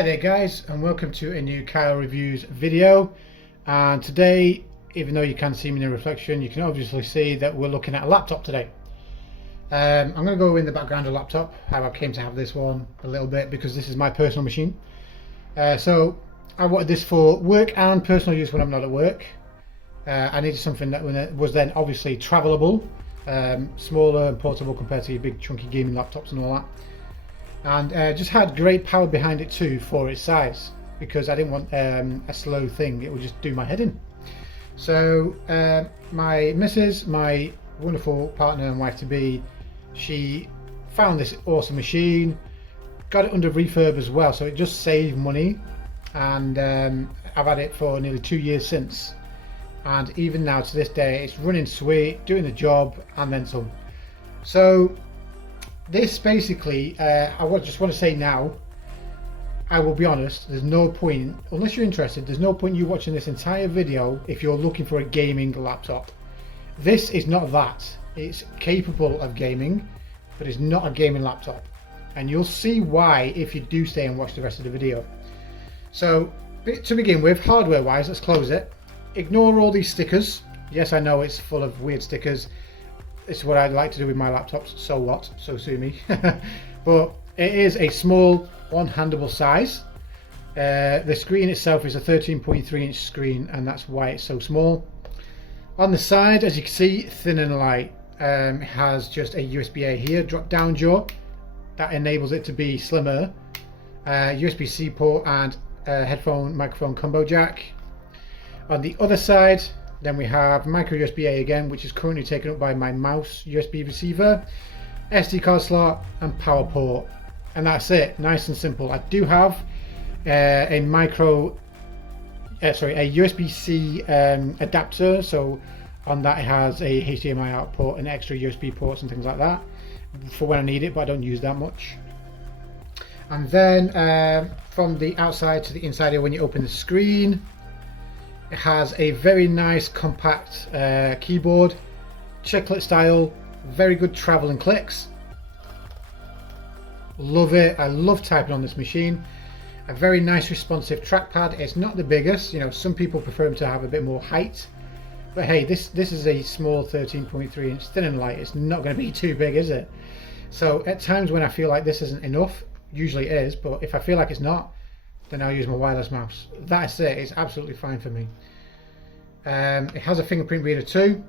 Hi there guys, and welcome to a new Kyle Reviews video. And today, even though you can't see me in the reflection, you can obviously see that we're looking at a laptop today. I'm going to go in the background of the laptop, how I came to have this one a little bit, because this is my personal machine. So I wanted this for work and personal use when I'm not at work. I needed something that was then obviously travelable, smaller and portable compared to your big chunky gaming laptops and all that. And just had great power behind it too for its size, because I didn't want a slow thing, it would just do my head in. So my missus, my wonderful partner and wife to be, she found this awesome machine, got it under Refurb as well, so it just saved money. And I've had it for nearly 2 years since, and even now to this day it's running sweet, doing the job and then some. So this basically, I just want to say now, I will be honest, there's no point, unless you're interested, there's no point you watching this entire video if you're looking for a gaming laptop. This is not that. It's capable of gaming, but it's not a gaming laptop. And you'll see why if you do stay and watch the rest of the video. So, to begin with, hardware wise, let's close it. Ignore all these stickers. Yes, I know it's full of weird stickers. It's what I'd like to do with my laptops, so what? So sue me. But it is a small, one-handable size. The screen itself is a 13.3 inch screen, and that's why it's so small. On the side, as you can see, thin and light. It has just a USB-A here, drop-down jaw. That enables it to be slimmer. USB-C port and headphone microphone combo jack. On the other side, then we have micro USB-A again, which is currently taken up by my mouse USB receiver, SD card slot and power port, and that's it. Nice and simple. I do have a USB-C adapter, so on that it has a HDMI out port and extra USB ports and things like that for when I need it, but I don't use that much. And then from the outside to the inside here, when you open the screen, it has a very nice compact keyboard, chiclet style, very good travel and clicks. Love it. I love typing on this machine. A very nice responsive trackpad. It's not the biggest, you know, some people prefer them to have a bit more height, but hey, this is a small 13.3 inch, thin and light. It's not going to be too big, is it? So at times when I feel like this isn't enough, usually it is, but if I feel like it's not, then I'll use my wireless mouse. That's it. It's absolutely fine for me. It has a fingerprint reader too.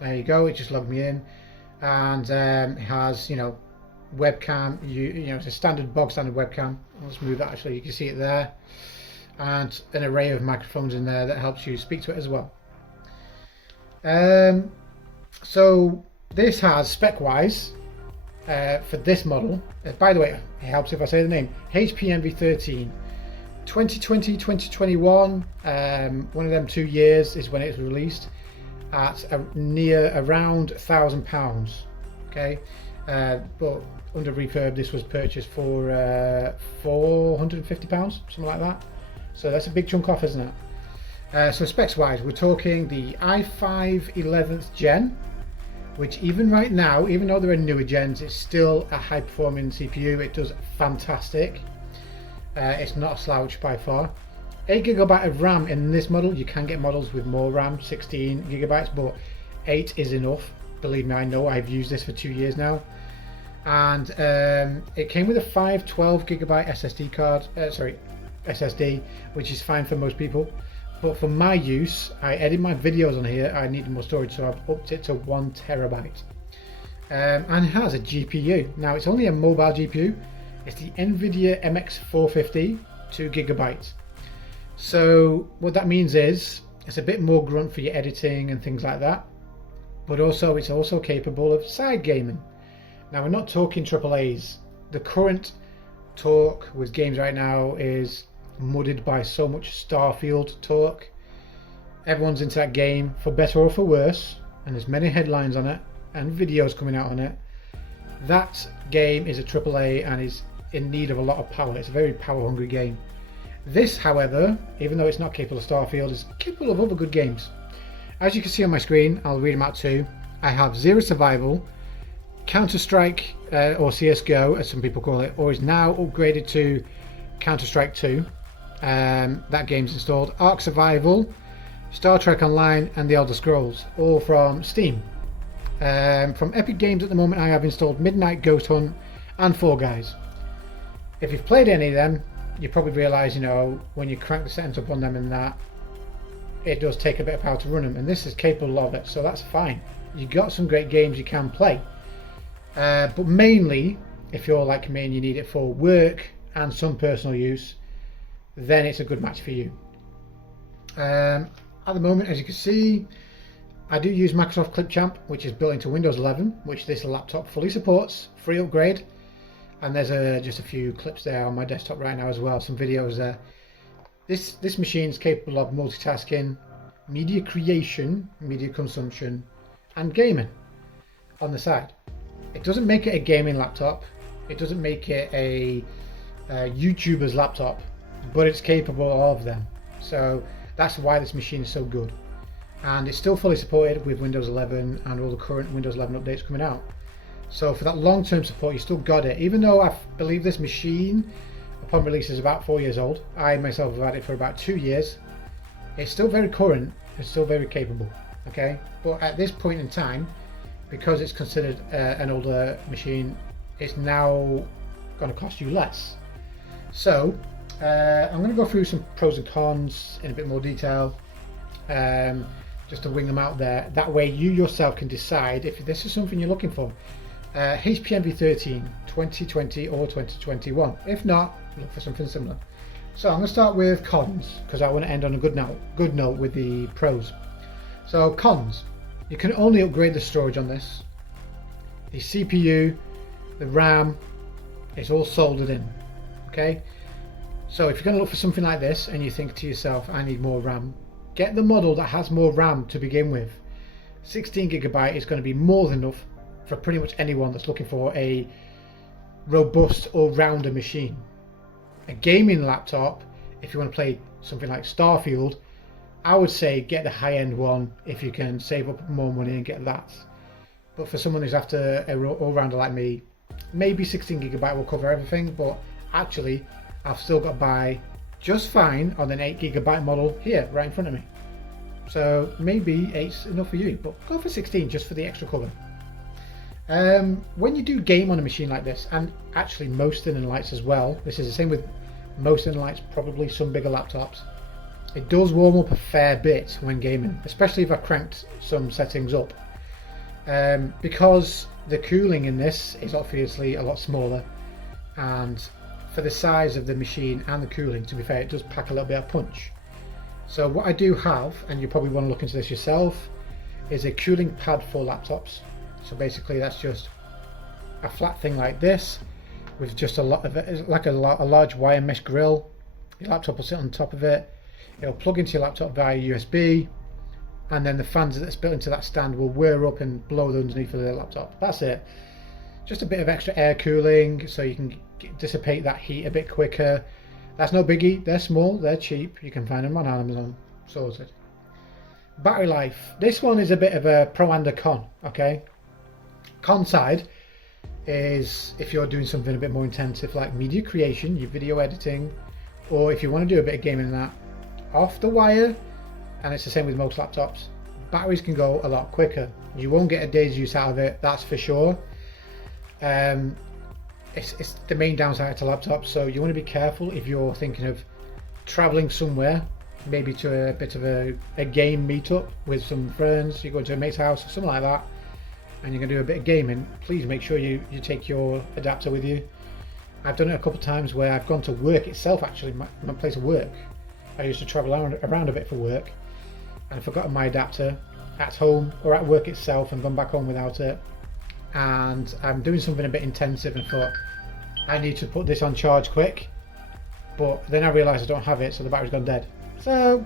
There you go. It just logged me in, and it has, you know, webcam. You know, it's a standard webcam. Let's move that. Actually, you can see it there, and an array of microphones in there that helps you speak to it as well. So this has spec-wise for this model. By the way, it helps if I say the name. HP Envy 2020, 2021, one of them 2 years is when it was released, at around £1,000. Okay, but under Refurb this was purchased for £450, something like that. So that's a big chunk off, isn't it? So specs wise, we're talking the i5 11th gen, which even right now, even though there are newer gens, it's still a high performing CPU. It does fantastic. It's not a slouch by far. 8 GB of RAM in this model. You can get models with more RAM, 16 GB, but 8 is enough. Believe me, I know. I've used this for 2 years now. And it came with a 512 GB SSD card, SSD, which is fine for most people. But for my use, I edit my videos on here, I needed more storage, so I've upped it to 1 TB. And it has a GPU. Now, it's only a mobile GPU. It's the NVIDIA MX450, 2 GB. So what that means is it's a bit more grunt for your editing and things like that, but also it's also capable of side gaming. Now, we're not talking AAAs. The current talk with games right now is muddied by so much Starfield talk. Everyone's into that game, for better or for worse, and there's many headlines on it and videos coming out on it. That game is a AAA and is in need of a lot of power. It's a very power hungry game. This, however, even though it's not capable of Starfield, is capable of other good games. As you can see on my screen, I'll read them out too. I have Zero Survival, Counter-Strike or CSGO as some people call it, or is now upgraded to Counter-Strike 2. That game's installed. Ark Survival, Star Trek Online, and The Elder Scrolls, all from Steam. From Epic Games at the moment, I have installed Midnight Ghost Hunt and Fall Guys. If you've played any of them, you probably realise, you know, when you crank the settings up on them and that, it does take a bit of power to run them, and this is capable of it, so that's fine. You've got some great games you can play. But mainly, if you're like me and you need it for work and some personal use, then it's a good match for you. At the moment, as you can see, I do use Microsoft Clipchamp, which is built into Windows 11, which this laptop fully supports, free upgrade. And there's just a few clips there on my desktop right now as well, some videos there. This machine is capable of multitasking, media creation, media consumption, and gaming on the side. It doesn't make it a gaming laptop, it doesn't make it a YouTuber's laptop, but it's capable of them. So that's why this machine is so good. And it's still fully supported with Windows 11 and all the current Windows 11 updates coming out. So for that long-term support, you still got it. Even though I believe this machine, upon release, is about 4 years old, I myself have had it for about 2 years. It's still very current, it's still very capable, okay? But at this point in time, because it's considered an older machine, it's now going to cost you less. So I'm going to go through some pros and cons in a bit more detail, just to wing them out there. That way you yourself can decide if this is something you're looking for. HP Envy 13 2020 or 2021. If not, look for something similar. So I'm going to start with cons, because I want to end on a good note with the pros. So cons: you can only upgrade the storage on this. The CPU, the RAM, it's all soldered in. Okay, so if you're going to look for something like this and you think to yourself, I need more RAM, get the model that has more RAM to begin with. 16GB is going to be more than enough for pretty much anyone that's looking for a robust all-rounder machine. A gaming laptop, if you want to play something like Starfield, I would say get the high-end one if you can save up more money and get that. But for someone who's after a all-rounder like me, maybe 16GB will cover everything, but actually I've still got by just fine on an 8GB model here right in front of me. So maybe 8's enough for you, but go for 16 just for the extra cover. When you do game on a machine like this, and actually most thin lights as well, this is the same with most thin lights, probably some bigger laptops, it does warm up a fair bit when gaming, especially if I cranked some settings up, because the cooling in this is obviously a lot smaller, and for the size of the machine and the cooling, to be fair, it does pack a little bit of punch. So what I do have, and you probably want to look into this yourself, is a cooling pad for laptops. So basically that's just a flat thing like this with just a lot of it, like a large wire mesh grill. Your laptop will sit on top of it. It'll plug into your laptop via USB, and then the fans that's built into that stand will whir up and blow the underneath of the laptop. That's it. Just a bit of extra air cooling so you can dissipate that heat a bit quicker. That's no biggie. They're small, they're cheap. You can find them on Amazon. Sorted. Battery life. This one is a bit of a pro and a con. Okay. Con side is if you're doing something a bit more intensive like media creation, your video editing, or if you want to do a bit of gaming and that, off the wire, and it's the same with most laptops, batteries can go a lot quicker. You won't get a day's use out of it, that's for sure. It's the main downside to laptops, so you want to be careful if you're thinking of traveling somewhere, maybe to a bit of a game meetup with some friends, you go to a mate's house or something like that, and you're going to do a bit of gaming. Please make sure you take your adapter with you. I've done it a couple of times where I've gone to work itself, actually, my place of work. I used to travel around a bit for work, and I've forgotten my adapter at home or at work itself and gone back home without it. And I'm doing something a bit intensive and thought, I need to put this on charge quick, but then I realised I don't have it, so the battery's gone dead. So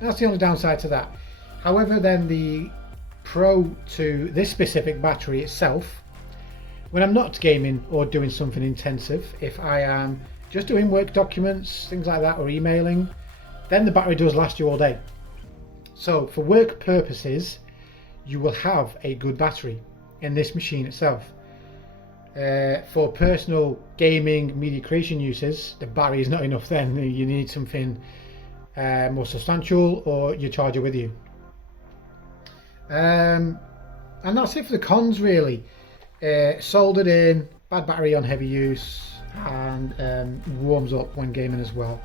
that's the only downside to that. However, then the pro to this specific battery itself, when I'm not gaming or doing something intensive, if I am just doing work documents, things like that, or emailing, then the battery does last you all day. So for work purposes, you will have a good battery in this machine itself. For personal gaming media creation uses, the battery is not enough. Then you need something more substantial, or your charger with you. And that's it for the cons, really. Soldered in, bad battery on heavy use, and warms up when gaming as well.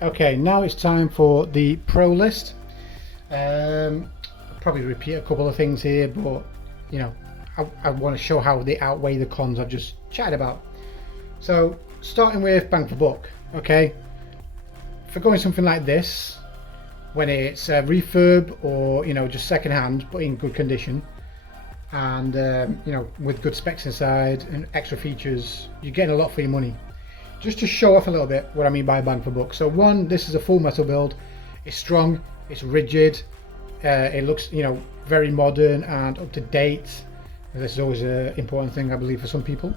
Okay, now it's time for the pro list. I'll probably repeat a couple of things here, but you know, I want to show how they outweigh the cons I've just chatted about. So starting with bang for buck. Okay, for going something like this, when it's a refurb or just second hand but in good condition, and with good specs inside and extra features, you're getting a lot for your money. Just to show off a little bit what I mean by bang for buck. So one, this is a full metal build. It's strong, it's rigid, it looks very modern and up to date. This is always an important thing, I believe, for some people.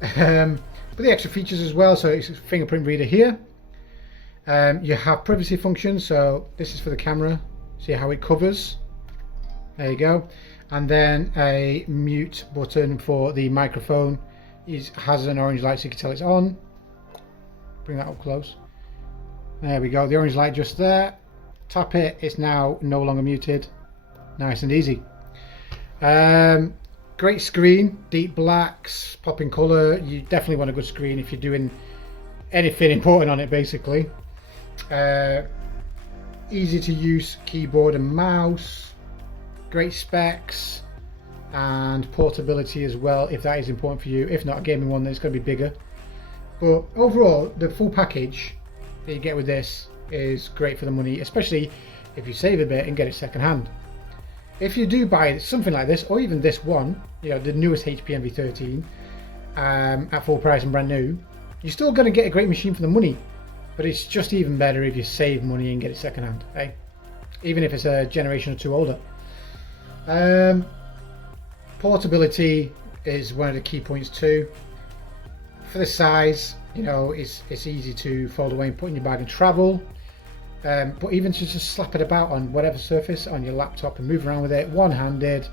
But the extra features as well. So it's a fingerprint reader here. You have privacy functions, so this is for the camera. See how it covers? There you go. And then a mute button for the microphone. It has an orange light so you can tell it's on. Bring that up close. There we go, the orange light just there. Tap it, it's now no longer muted. Nice and easy. Great screen, deep blacks, popping colour. You definitely want a good screen if you're doing anything important on it, basically. Easy to use keyboard and mouse. Great specs and portability as well, if that is important for you. If not, a gaming one, then it's going to be bigger. But overall, the full package that you get with this is great for the money, especially if you save a bit and get it second hand. If you do buy something like this, or even this one, the newest HP MV13 at full price and brand new, you're still going to get a great machine for the money. But it's just even better if you save money and get it second hand, eh? Even if it's a generation or two older. Portability is one of the key points too. For the size, it's easy to fold away and put in your bag and travel. But even to just slap it about on whatever surface on your laptop and move around with it one-handed,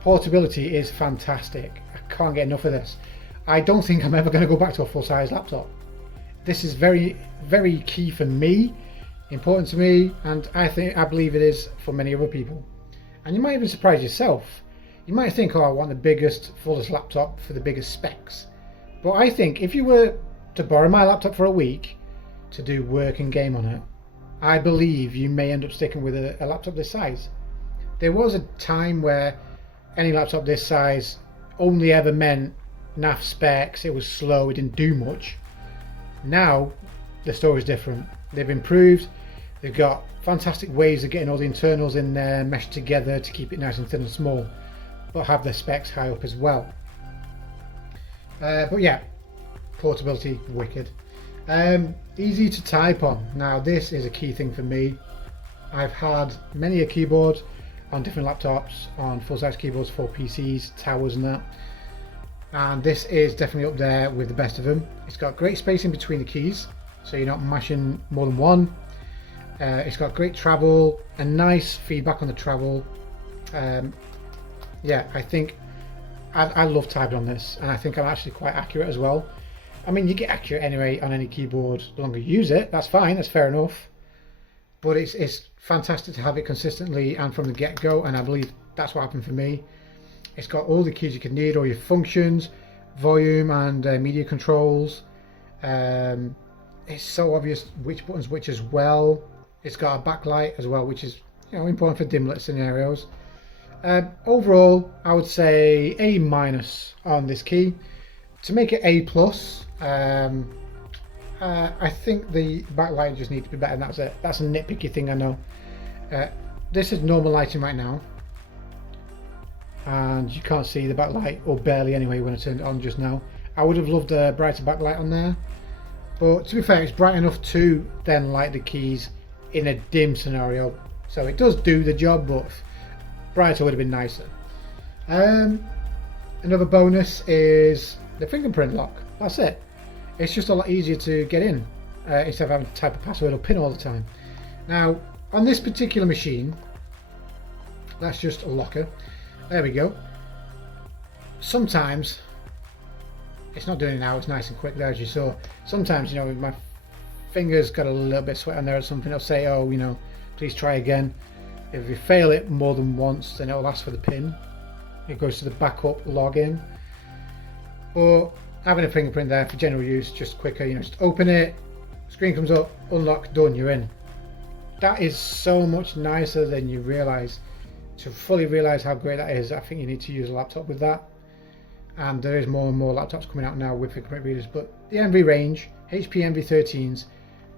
portability is fantastic. I can't get enough of this. I don't think I'm ever going to go back to a full-size laptop. This is very, very key for me, important to me, and I believe it is for many other people. And you might even surprise yourself. You might think, oh, I want the biggest, fullest laptop for the biggest specs. But I think if you were to borrow my laptop for a week to do work and game on it, I believe you may end up sticking with a laptop this size. There was a time where any laptop this size only ever meant naff specs, it was slow, it didn't do much. Now the story is different. They've improved, they've got fantastic ways of getting all the internals in there meshed together to keep it nice and thin and small, but have their specs high up as well. But yeah, portability, wicked. Easy to type on. Now this is a key thing for me. I've had many a keyboard on different laptops, on full-size keyboards for PCs, towers and that. And this is definitely up there with the best of them. It's got great spacing between the keys, so you're not mashing more than one. It's got great travel and nice feedback on the travel. Yeah, I think I love typing on this, and I think I'm actually quite accurate as well. I mean, you get accurate anyway on any keyboard the longer you use it. That's fine, that's fair enough. But it's fantastic to have it consistently and from the get-go, and I believe that's what happened for me. It's got all the keys you can need, all your functions, volume and media controls. It's so obvious which buttons which as well. It's got a backlight as well, which is important for dim lit scenarios. Overall, I would say A- on this key. To make it A+, I think the backlight just needs to be better, and that's it. That's a nitpicky thing, I know. This is normal lighting right now, and you can't see the backlight, or barely anyway, when I turned it on just now. I would have loved a brighter backlight on there, but to be fair, it's bright enough to then light the keys in a dim scenario, so it does do the job, but brighter would have been nicer. Another bonus is the fingerprint lock. That's it. It's just a lot easier to get in instead of having to type a password or pin all the time. Now on this particular machine, that's just a locker. There we go. Sometimes it's not doing it now. It's nice and quick there, as you saw. Sometimes, you know, if my fingers got a little bit sweat on there or something, it'll say, oh, you know, please try again. If you fail it more than once, then it'll ask for the PIN. It goes to the backup login. But having a fingerprint there for general use, just quicker, you know, just open it, screen comes up, unlock, done, you're in. That is so much nicer than you realise. To fully realise how great that is, I think you need to use a laptop with that. And there is more and more laptops coming out now with fingerprint readers. But the NV range, HP NV13s,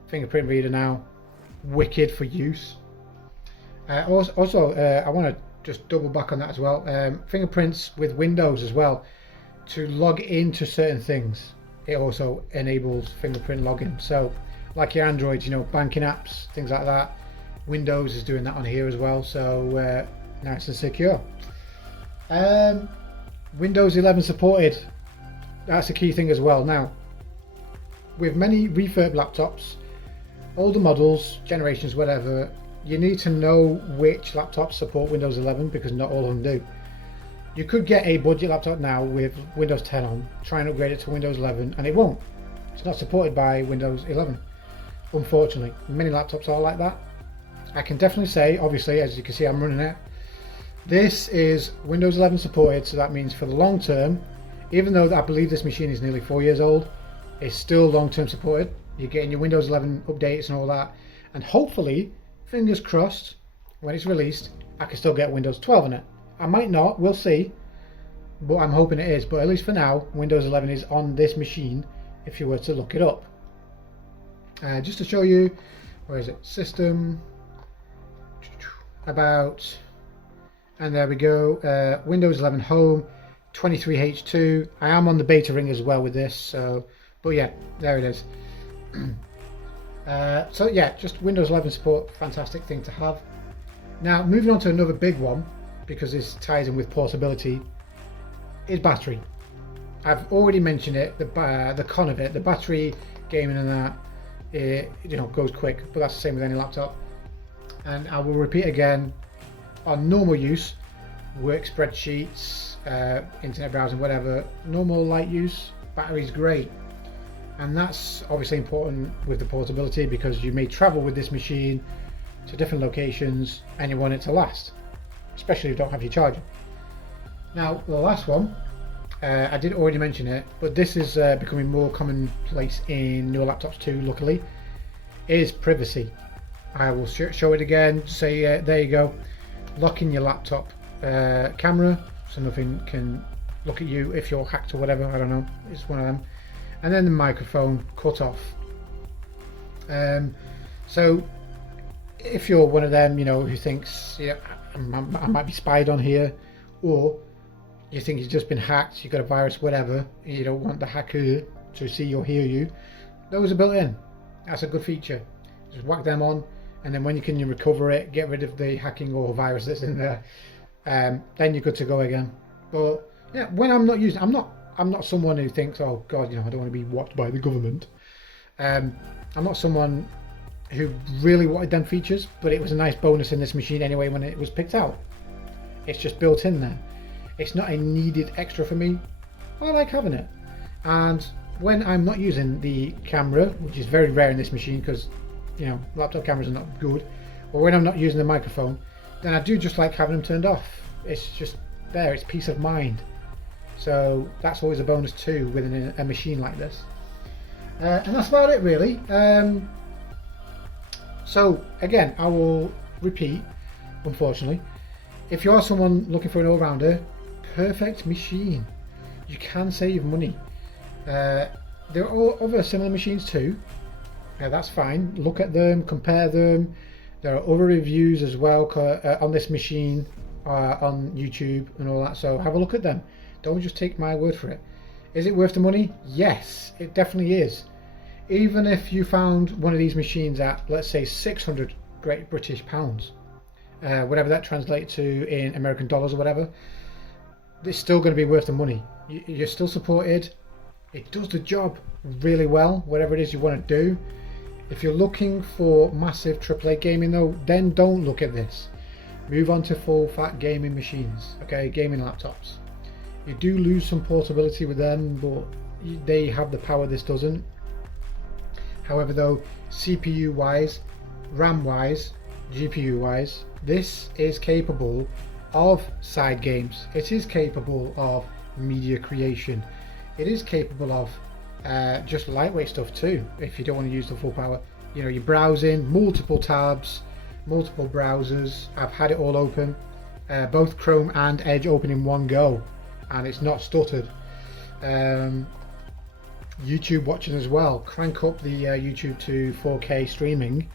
fingerprint reader now, wicked for use. Also, I want to just double back on that as well. Fingerprints with Windows as well. To log into certain things, it also enables fingerprint login. So, like your Android, you know, banking apps, things like that. Windows is doing that on here as well. So nice and secure. Windows 11 supported. That's a key thing as well. Now, with many refurb laptops, older models, generations, whatever, you need to know which laptops support Windows 11 because not all of them do. You could get a budget laptop now with Windows 10 on, try and upgrade it to Windows 11, and it won't. It's not supported by Windows 11. Unfortunately, many laptops are like that. I can definitely say, obviously, as you can see, I'm running it. This is Windows 11 supported, so that means for the long term, even though I believe this machine is nearly 4 years old, it's still long term supported. You're getting your Windows 11 updates and all that, and hopefully, fingers crossed, when it's released, I can still get Windows 12 on it. I might not, we'll see, but I'm hoping it is. But at least for now, Windows 11 is on this machine if you were to look it up. Just to show you, where is it? System, about, and there we go. Windows 11 Home, 23H2. I am on the beta ring as well with this, so, but yeah, there it is. So yeah, just Windows 11 support, fantastic thing to have. Now, moving on to another big one, because this ties in with portability, is battery. I've already mentioned it, the con of it, the battery, gaming and that, it, you know, goes quick, but that's the same with any laptop. And I will repeat again, on normal use, work spreadsheets, internet browsing, whatever, normal light use, battery's great. And that's obviously important with the portability because you may travel with this machine to different locations and you want it to last, especially if you don't have your charger. Now, the last one, I did already mention it, but this is becoming more commonplace in newer laptops too, luckily, is privacy. I will show it again, say there you go, lock in your laptop camera so nothing can look at you if you're hacked or whatever, I don't know, it's one of them. And then the microphone cut off. So if you're one of them, you know, who thinks, yeah, I might be spied on here, or you think you've just been hacked, you've got a virus, whatever, and you don't want the hacker to see or hear you, those are built in. That's a good feature. Just whack them on, and then when you can recover it, get rid of the hacking or virus that's in there, then you're good to go again. But yeah, when I'm not using, I'm not someone who thinks, oh God, you know, I don't want to be watched by the government. I'm not someone who really wanted them features, but it was a nice bonus in this machine anyway when it was picked out. It's just built in there. It's not a needed extra for me. I like having it. And when I'm not using the camera, which is very rare in this machine because, you know, laptop cameras are not good, or when I'm not using the microphone, then I do just like having them turned off. It's just there, it's peace of mind. So that's always a bonus too within a machine like this. And that's about it really. So again, I will repeat, unfortunately, if you are someone looking for an all-rounder, perfect machine. You can save money. There are other similar machines too. That's fine. Look at them, compare them. There are other reviews as well on this machine, on YouTube and all that. So have a look at them. Don't just take my word for it. Is it worth the money? Yes, it definitely is. Even if you found one of these machines at, let's say, 600 Great British pounds, whatever that translates to in American dollars or whatever, it's still going to be worth the money. You're still supported. It does the job really well, whatever it is you want to do. If you're looking for massive AAA gaming though, then don't look at this. Move on to full fat gaming machines, okay, gaming laptops. You do lose some portability with them, but they have the power this doesn't. However though, CPU wise, RAM wise, GPU wise, this is capable of side games. It is capable of media creation. It is capable of just lightweight stuff too, if you don't want to use the full power. You know, you're browsing, multiple tabs, multiple browsers. I've had it all open, both Chrome and Edge open in one go, and it's not stuttered. YouTube watching as well. Crank up the YouTube to 4K streaming.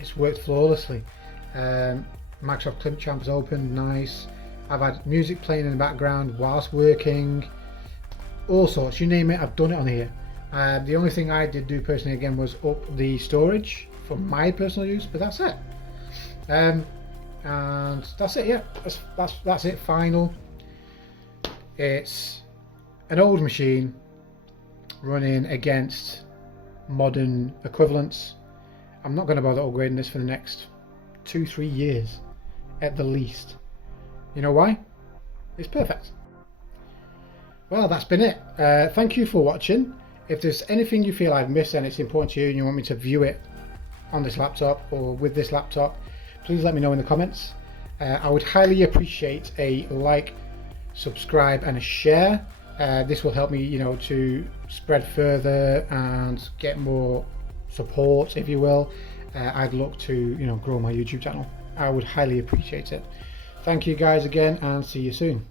It's worked flawlessly. Microsoft Clipchamp is open, nice. I've had music playing in the background whilst working. All sorts, you name it, I've done it on here. The only thing I did do personally again was up the storage for my personal use, but that's it. And that's it, yeah. That's it. Final. It's an old machine running against modern equivalents. I'm not going to bother upgrading this for the next 2-3 years at the least. You know why? It's perfect. Well, that's been it. Thank you for watching. If there's anything you feel I've missed and it's important to you and you want me to view it on this laptop or with this laptop, please let me know in the comments. I would highly appreciate a like, subscribe and a share. This will help me, you know, to spread further and get more support, if you will. I'd look to, you know, grow my YouTube channel. I would highly appreciate it. Thank you guys again, and see you soon.